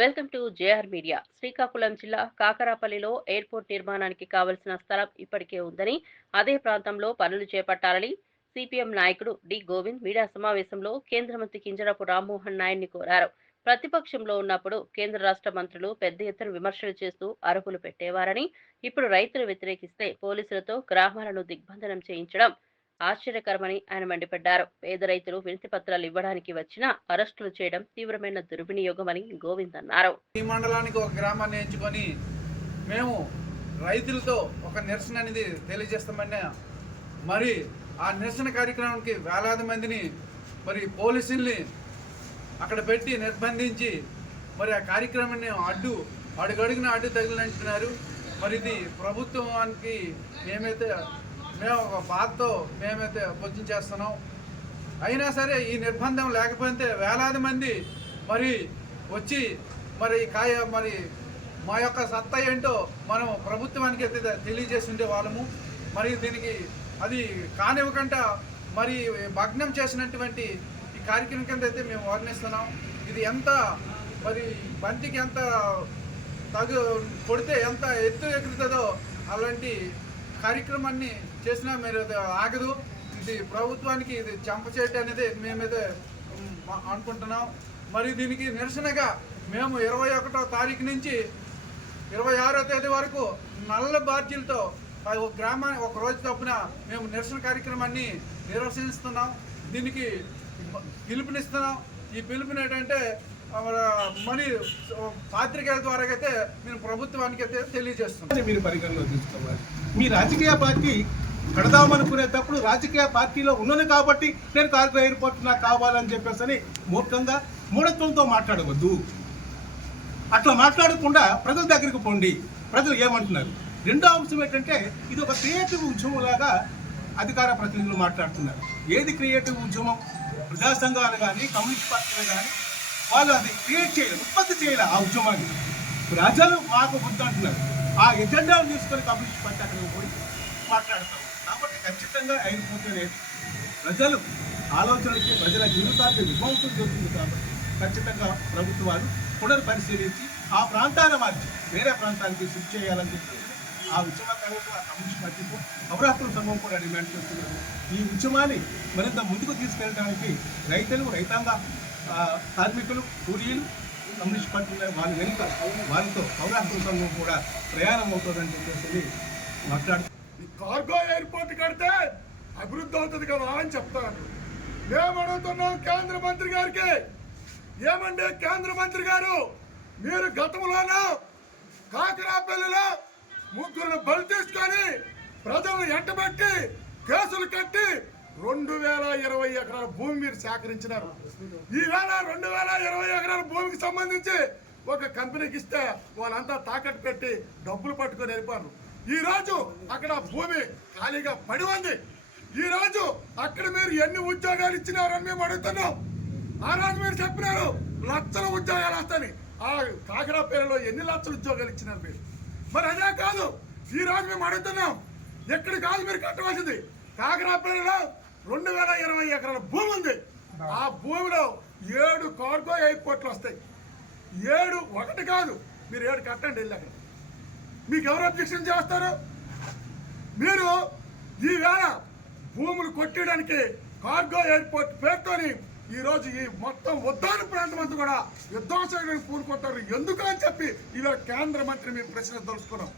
Welcome to JR media. Srikakulam జిల్లా కాకరాపల్లిలో airport నిర్మాణానికి కావలసిన స్థలం ఇప్పటికే ఉందని అదే ప్రాంతంలో పనులు చేపట్టాలని సిపిఎం నాయకుడు డి. గోవింద్ మీడియా సమావేశంలో కేంద్ర మంత్రి కింజరాపు రామ్మోహన్ నాయుడిని కోరారు. ప్రతిపక్షంలో ఉన్నప్పుడు కేంద్ర రాష్ట్ర మంత్రులు పెద్ద ఎత్తున విమర్శలు చేస్తూ అరుపులు పెట్టేవారని ఇప్పుడు రైతులు వ్యతిరేకిస్తే పోలీసులతో గ్రామాలను దిగ్బంధనం చేయించడం ఆశ్చర్యకరమని ఆయన మండిపడ్డారు. పేద రైతులు వినతి పత్రాలు ఇవ్వడానికి వచ్చినా అరెస్టులు చేయడం తీవ్రమైన దుర్వినియోగమని గోవింద్ అన్నారు. ఈ మండలానికి ఒక గ్రామాన్ని ఎంచుకొని మేము రైతులతో ఒక నిరసన అనేది తెలియజేస్తామని మరి ఆ నిరసన కార్యక్రమానికి వేలాది మందిని మరి పోలీసుల్ని అక్కడ పెట్టి నిర్బంధించి మరి ఆ కార్యక్రమాన్ని అడ్డు అడుగడుగున అడ్డు తగిలినంటున్నారు మరి ఇది ప్రభుత్వానికి ఏమైతే మేము ఒక బాధతో మేమైతే భోజనం చేస్తున్నాం. అయినా సరే ఈ నిర్బంధం లేకపోతే వేలాది మంది మరి వచ్చి మరి కాయ మరి మా యొక్క సత్తా ఏంటో మనం ప్రభుత్వానికి అయితే తెలియజేసి ఉండే వాళ్ళము. మరి దీనికి అది కానివ్వకుండా మరి భగ్నం చేసినటువంటి ఈ కార్యక్రమం కింద అయితే మేము వర్ణిస్తున్నాం. ఇది ఎంత మరి బంతికి ఎంత తగు కొడితే ఎంత ఎత్తు ఎగురుతుందో అలాంటి కార్యక్రమాన్ని చేసినా మీరు ఆగదు. ఇది ప్రభుత్వానికి ఇది చంపచేయటం అనేది మేమైతే అనుకుంటున్నాం. మరి దీనికి నిరసనగా మేము ఇరవై ఒకటో తారీఖు నుంచి ఇరవై ఆరో తేదీ వరకు నల్ల బాధ్యులతో ఒక గ్రామాన్ని ఒక రోజు తప్పున మేము నిరసన కార్యక్రమాన్ని నిర్వహిస్తున్నాం. దీనికి పిలుపునిస్తున్నాం. ఈ పిలుపుని ఏంటంటే మనీ మరి పాత్రికేయుల ద్వారా అయితే మేము ప్రభుత్వానికి అయితే తెలియజేస్తున్నాం మీరు పరిగణలో తీసుకోవాలి. మీ రాజకీయ పార్టీ కడదామనుకునేటప్పుడు రాజకీయ పార్టీలో ఉన్నాను కాబట్టి నేను కార్గో ఎయిర్పోర్ట్ నాకు కావాలని చెప్పేసి అని మూర్ఖంగా మూఢత్వంతో మాట్లాడవద్దు. అట్లా మాట్లాడకుండా ప్రజల దగ్గరికి పోండి. ప్రజలు ఏమంటున్నారు? రెండో అంశం ఏంటంటే ఇది ఒక క్రియేటివ్ ఉద్యమం లాగా అధికార ప్రతినిధులు మాట్లాడుతున్నారు. ఏది క్రియేటివ్ ఉద్యమం? ప్రజా సంఘాలు కానీ కమ్యూనిస్ట్ పార్టీలు కానీ వాళ్ళు అది క్రియేట్ చేయలేదు ఉత్పత్తి చేయలే ఆ ఉద్యమాన్ని. ప్రజలు మాకు బుద్ధి ఆ ఎజెండాను తీసుకొని కమ్యూనిస్ట్ పార్టీ అక్కడికి పోయి మాట్లాడతాం కాబట్టి ఖచ్చితంగా అయిపోతేనే ప్రజలు ఆలోచనలకి ప్రజల జీవితాలకి విధ్వంసం జరుగుతుంది కాబట్టి ఖచ్చితంగా ప్రభుత్వాలు పునర్పరిశీలించి ఆ ప్రాంతాల మార్చి వేరే ప్రాంతానికి షిఫ్ట్ చేయాలని చెప్పి ఆ ఉద్యమకారులకు ఆ కమ్యూనిస్ట్ పార్టీకు నవరాత్రుల సంఘం కూడా డిమాండ్ చేస్తున్నారు. ఈ ఉద్యమాన్ని మరింత ముందుకు తీసుకెళ్ళడానికి రైతులు రైతాంగ కార్మికులు కూలీలు కమ్యూనిస్ట్ పార్టీ వారి వెనుక వారితో పౌరాత్మ సంఘం కూడా ప్రయాణం అవుతుందని చెప్పేసి మాట్లాడుతూ ఈ కార్గో ఎయిర్పోర్ట్ కడితే అభివృద్ధి అవుతుంది కదా అని చెప్తాను మేము అడుగుతున్నాం కేంద్ర మంత్రి గారికి. ఏమండి కేంద్ర మంత్రి గారు? మీరు గతంలోనూ కాకరాపల్లిలో ముగ్గురు బలి తీసుకొని ప్రజలను ఎంటబెట్టి కేసులు కట్టి రెండు వేల ఇరవై ఎకరాల భూమి మీరు సేకరించినారు. ఈవేళ రెండు వేల ఇరవై ఎకరాల భూమికి సంబంధించి ఒక కంపెనీకి ఇస్తే వాళ్ళంతా తాకట్టు పెట్టి డబ్బులు పట్టుకొని వెళ్ళిపోరు ఈ రోజు అక్కడ భూమి ఖాళీగా పడి ఉంది. ఈ రోజు అక్కడ మీరు ఎన్ని ఉద్యోగాలు ఇచ్చినారని మేము అడుగుతున్నాం. ఆ రోజు మీరు చెప్పినారు లక్షల ఉద్యోగాలు వస్తాయని. ఆ కాకరాపేరలో ఎన్ని లక్షల ఉద్యోగాలు ఇచ్చినారు మీరు? మరి అదే కాదు ఈ రోజు మేము అడుగుతున్నాం ఎక్కడ కాదు మీరు కట్టవలసింది. కాకరాపేరలో రెండు వేల ఇరవై ఎకరాల భూమి ఉంది. ఆ భూమిలో ఏడు కార్గో ఎయిర్పోర్ట్లు వస్తాయి. ఏడు ఒకటి కాదు. మీరు ఏడు కట్టండి వెళ్ళి అక్కడ. మీకు ఎవరు అబ్జెక్షన్ చేస్తారు? మీరు ఈవేళ భూములు కొట్టడానికి కార్గో ఎయిర్పోర్ట్ పేరుతోని ఈ రోజు ఈ మొత్తం ఉద్దాన ప్రాంతం అంతా కూడా విధ్వంసం పూనుకుంటారు. ఎందుకు అని చెప్పి ఈవేళ కేంద్ర మంత్రి మీరు ప్రశ్న తెలుసుకున్నాం